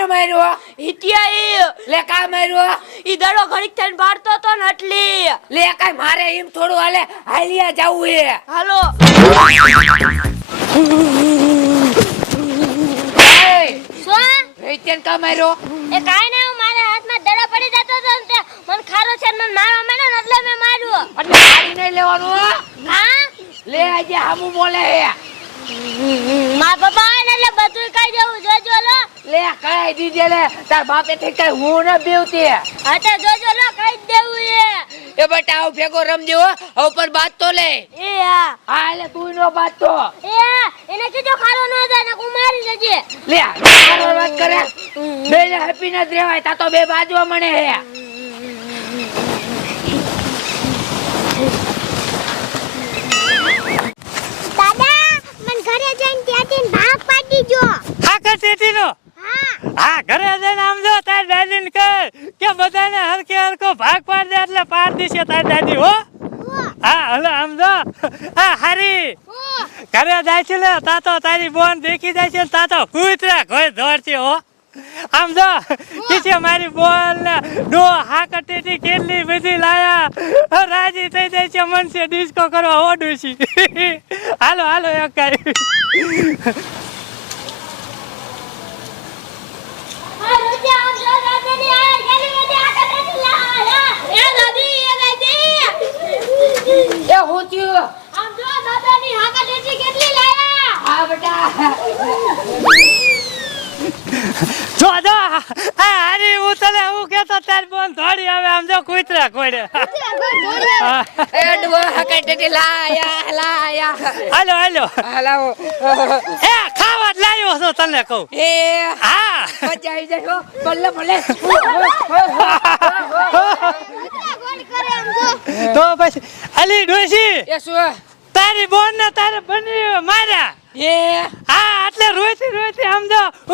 કોને માર્યો. હિટિયા લે કા માર્યો. ઈ દડો ઘડીક થઈને મારતો તો ને એટલી. લે કાઈ મારે એમ થોડું હાલે. હાલિયા જાવું હે હાલો. એય, કા માર્યો? એ કાઈ ના મારા હાથમાં દડો પડી જતો તો ને મને ખારો છે મને મારવા માંડ્યો એટલે મેં માર્યો. એટલે મારી નહીં લેવાનું હો. લે આજે હામું બોલે હે. મારા પપ્પા એટલે બધું કહી દેવું. જોજો લો. લે કઈ દીજે લે. તાર બાપે થી કઈ હું ન બીવતી. હા જોજો લો કઈ દેવું એ એ બેટા આવ ભેગો રમજો હો. ઉપર બાત તો લે. એ હા. હા લે તું નો બાત તો. એ એને કીધું ખારો ન જાય ને હું મારી લેજે લે ખારો વાત કરે. બે ને હેપી ન રહેવાય. તા તો બે બાજવા મને હે. દાદા મન ઘરે જઈને ત્યાંથી ભાગ પાડી જો હા કટેટી નો હા હા ઘરે જઈને આમ જો તાર દાદી ને કહે કે બધાને હરકે હરકો ભાગ પાડ દે એટલે પાડ દેશે તાર દાદી હો હા હલો આમ જો હા હારી ઘરે જાય છે લે, તાતો તારી બોન દેખી જાય છે તાતો કૂતરા કોઈ દોડશે હો. આમ જો કિસે મારી બોલ ને ડો હા કટેટી કેટલી બધી લાયા. રાજી થઈ જાય છે મનસે ડિસ્કો કરવા ઓડું છે. હાલો હાલો, એક કાંઈ એ હું થયું હા બેટા જો જો આ હારી હું તને હું કેતો તાર હવે આમ જો કૂતરા કોડે હા. એ ડુઓ હકાઈ ટેટી લાયા લાયા. હાલો હાલો. હલાવો. એ ખાવા જ લાવ્યો છો તને કહું. એ. હા. મજા આવી જાય તો પછી અલી ડોસી એ શું? તારી બોન ને તારે બની માર્યા. એ. હા રોઈતી રોઈતી આમ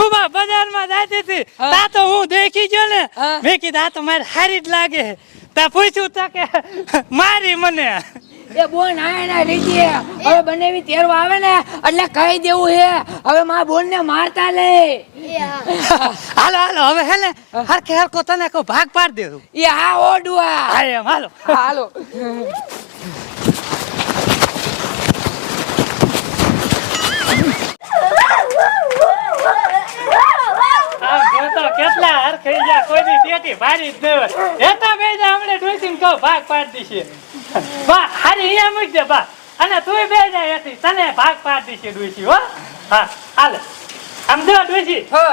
ઉમા બજારમાં જાતી હતી. તા તો હું દેખી ગયો ને. મેં કીધું આ તો મારે હારી જ લાગે. તા પૂછ્યું તા કે મારી મને. એ બોન આય ના લીધી હવે બંને બી તેરવો આવે ને એટલે કહી દેવું હે. હવે મારા બોન ને મારતા લે. હાલો હાલો હવે હે ને હરખે હરખો તને કો ભાગ પાડ દેવું. એ હા ઓડવા હા એમ હાલો. હાલો આમ જોતો કેટલા હરખઈ ગયા કોઈની ટેટી જ ન હોય એતા બે જા ડોસીને કહું ભાગ પાડ દીશે બા હારી અહીંયા મૂકજે બા. અને તુંય બે જા એથી. તને ભાગ પાડ દીશે ડોસી હો. હા હાલે. આમ જો ડોસી હો.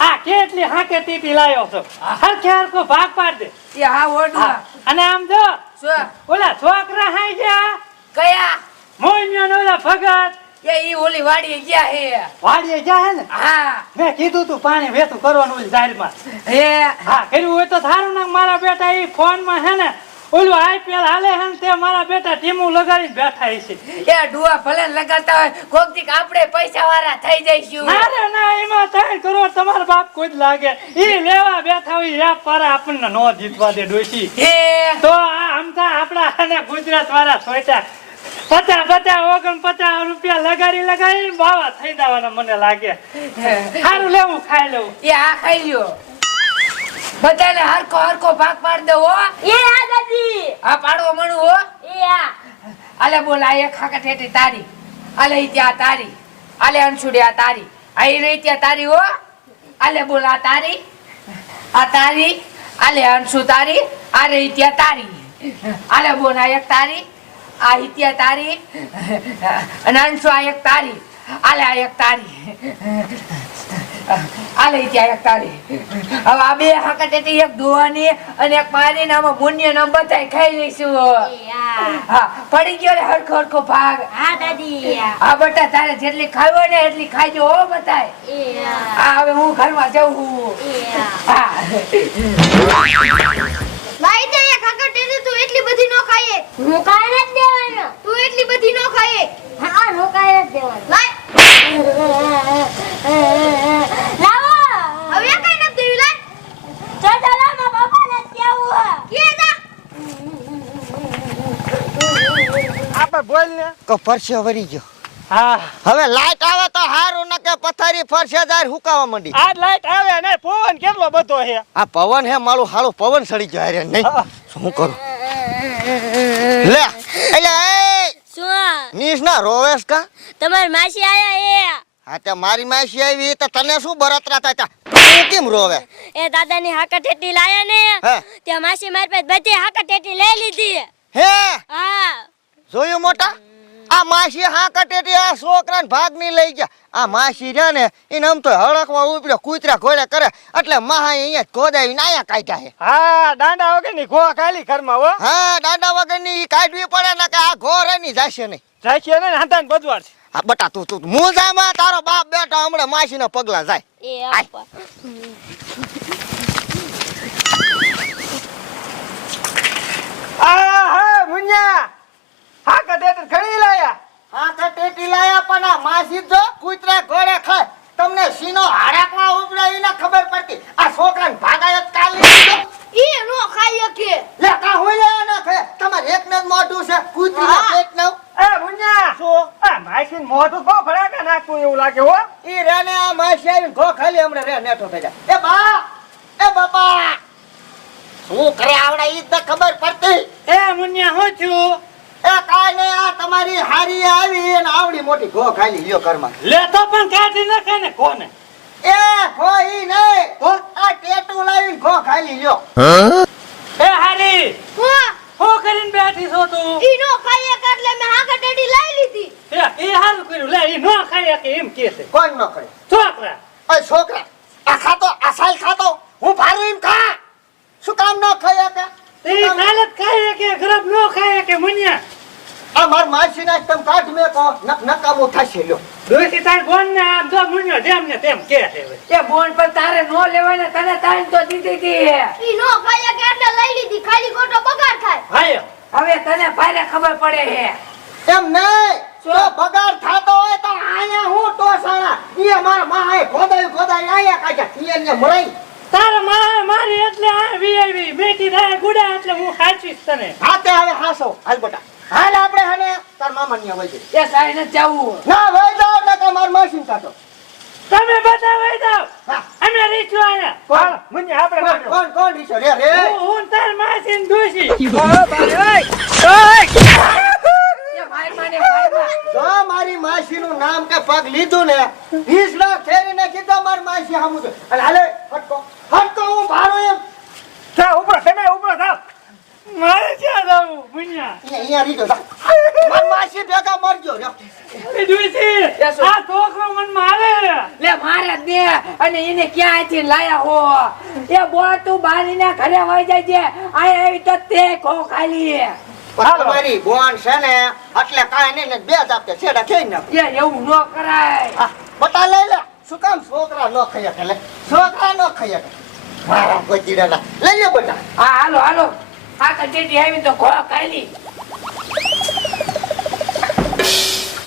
આ કેટલી હાકે ટીટી લાયો છો. હરખે હરકો ભાગ પાડ દે. એ હા ઓડુઆ અને આમ જો. ઓલા છોકરા હાઈ ગયા. કયા મોઈન્યો ને ઓલા ભગત. એ ઈ ઓલી વાડીએ ગયા હે. વાડીએ ગયા હે ને? હા. મેં કીધું તું પાણી વેતું કરવાનું ઓલી ઝાડમાં હે. હા કર્યું હોય તો સારું ને મારા બેટા ઈ ફોનમાં હે ને ઓલું આઈપીએલ હાલે હે ને તે મારા બેટા ટીમો લગાડી બેઠા છે એ ડુઆ ભલે લગાડતા હોય કોક દીક આપણે પૈસા વાળા થઈ જઈશું. અરે ના એમાં ત્રણ કરોડ તમારા બાપ કોઈ જ લાગે. ઈ લેવા બેઠા હોય યા પારા આપણને નો જીતવા દે ડોશી. તો આ આમતા આપણા આને ગુજરાત વાળા સોચ્યા પચાસ પચાસ ઓગણ પચાસ રૂપિયા લગાડી લગાડી બાવા થઈ જવાના મને લાગે. સારું લેવું ખાઈ લેવું. એ આ ખાઈ લ્યો. બધાને હરકો હરકો ભાગ પાડ દો હો. એ આ દાદી. આ પાડવો મણું હો. એ આ. અલે બોલ આ એક ખાકા ઠેઠી તારી. ત્યાં તારી. આલે અંશુડી આ તારી. આ રહી ત્યાં તારી હો. આલે બોલ આ તારી. આ તારી. આલે અંશુ તારી. આ રહી ત્યાં તારી. આલે બોલ આ એક તારી. આ ઈ તારી અને અંશુ આ એક તારી આલે આ એક તારી આલે ત્યાં એક તારી. હવે આ બે હાકા ઠેઠી એક ધોવાની અને એક મારી નામ મુન્ય નામ બધાય ખાઈ લઈશું. હા પડી ગયો ને હરખો હરખો ભાગ. હા દાદી. આ બટા તારે જેટલી ખાવો ને એટલી ખાજો હો બતાય હા હવે હું ઘરમાં જઉં. હા લાઈ દે એક ખાકર ટેટી તું એટલી બધી નો હું જ દેવાનો. તું એટલી બધી નો ખાઈએ હા નો જ દેવાનો. લાવો. હવે કઈ નથી દેવી લાય. તો ચાલો મારા બાપાને કેવું કે જા. આપણે બોલ ને. કો પરસે વરી ગયો. હા. હવે લાઈટ આવે તો હારું ન કે પથારી ફરશે જાર હુકાવા માંડી. આ લાઈટ આવે ને પવન કેટલો બધો છે. આ પવન હે મારું હાલું પવન સડી ગયો અરે નહીં શું કરું? લે એટલે શું નીશ ના રોવેશ કા? તમારી માસી આયા એ હા તે મારી માસી આવી તો તને શું બરતરા થાય? તું કેમ રોવે? એ દાદાની હાકા ટેટી લાયા ને. તે ત્યાં માસી મારી પાસે બધી હાકા ટેટી લઈ લીધી. હે? હા. જોયું મોટા? આ માસી હા કટેટી આ છોકરાને ભાગ નહીં લઈ ગયા. આ માસી રહ્યા ને એને આમ તો હળકવા ઉપડ્યો કૂતરા ઘોડે કરે. એટલે મહા અહીંયા કોદાવીને આયા કાઢ્યા છે. હા દાંડા વગરની ઘો ખાલી ઘરમાં હો. હા દાંડા વગરની ની કાઢવી પડે ને કે આ ઘોર એની જાશે નહીં. રાખીએ ને હંતાન બજવાડ છે આ બટા તું તું મુજામાં તારો બાપ બેઠો હમણાં માસીના પગલા જાય. એ. આપા આ હા મુન્યા હા કદેટર ખડી લાયા હા કટેટી લાયા માસી જો કૂતરા ઘોડે ખાય. તમને સીનો હાડકમાં ઉપડાવીને ખબર પડતી. આ છોકરાને ભાગાય જ કાલી ઈ નો ખાઈ કે લે કા હોય લે ના ખે તમારે એકને જ મોઢું છે. કૂતરીના હા. પેટ નો એ મુન્યા શું? આ માઈસીન મોઢું બહુ કે નાખું એવું લાગે હો. ઈ રેને આ માસી આવીને ઘો ખાલી હમણાં રે નેઠો થઈ જાય. એ બા એ બાપા. શું કરે આવડે ઈ જ ન ખબર પડતી? એ મુન્યા હું છું? એ કાઈ આ તમારી હારી આવી અને આવડી મોટી ઘો ખાલી લ્યો ઘરમાં. લેતો પણ કાઢી નાખે ને કોને? એ ઘો ઈ નહીં આ ટેટુ લાવીને ઘો ખાલી લ્યો. એ હારી! હું? હું કરીને બેઠી છો તું? ઈ નો ખાઈ કે એટલે મેં હાકર ટેટી લઈ લીધી. એ એ કર્યું. લે નો ખાય કે એમ કે છે. કોણ ન કરે છોકરા. ઓય છોકરા આ ખાતો આ સાલ ખાતો હું ભારું એમ ખા. શું કામ ન ખાય કે? એ હાલત ખાય કે ગરબ નો ખાય કે મુન્યા? આ માર માસી ના તમ કાઢ મે કો નક નકામો થશે લ્યો. દોસ્તી તાર બોન ને આમ તો મુન્યો જેમ ને તેમ કે છે એ બોન પર તારે નો લેવાય ને તને તારી તો દીધી હતી ઈ નો ખાઈ કે એટલે લઈ લીધી ખાલી ખોટો બગાડ થાય. હાય. હવે તને ભારે ખબર પડે હે. એમ નહીં તો જો બગાડ થાતો હોય તો આયા હું ટોસાણા ઈ અમાર માહે ખોદાય ખોદાય આયા કાઢ્યા ઈ એને મરાઈ. તારા માં મારી એટલે આ વીઆઈવી બેટી થાય ગુડા એટલે હું સાચવીશ તને. હાતે હવે હાસો હાલ બટા. હાલ આપણે હને તાર મામા ન્યા વઈ જઈએ. એ સાઈ ને જાવું ના વઈ જાવ ને કે માર માસી કાઢો. તમે બધા વઈ જાઓ. અમે રીચો આયા કોણ? મને આપણે કોણ. કોણ? રીચો રે રે હું તાર માસીને ડોશી ઓ મારી ભાઈ. ઓય. મારી માસી નું નામ કે પગ લીધું ને વીસ લાખ ફેરીને કીધો મારી માસી સામું અને હાલે હટકો. હટકો હું ભારો એમ. થા ઊભો તમે ઊભો થાવ. મારે ક્યાં જાવું? મુન્યા. અહીંયા રીતો. મારી માસી ભેગા મરજો રે એ શું? આ છોકરો મને મારે લે મારે દે અને એને ક્યાંથી લાયા હો? એ તું બારીના ઘરે વઈ જાય છે. આ આવી તો તે ખો ખાલી. તમારી બોન છે ને એટલે કાંઈ નહીં ને બે જ કે છેડા થઈ ને એ એવું ન કરાય. બતા બટા લઈ લે. શું કામ છોકરા ન ખાઈ શકે લે. છોકરા ન ખાઈ શકે. મારા ગોજીડાના લઈ લે બટા. હા હાલો હાલો. આ કચેરી આવી તો ખો ખાલી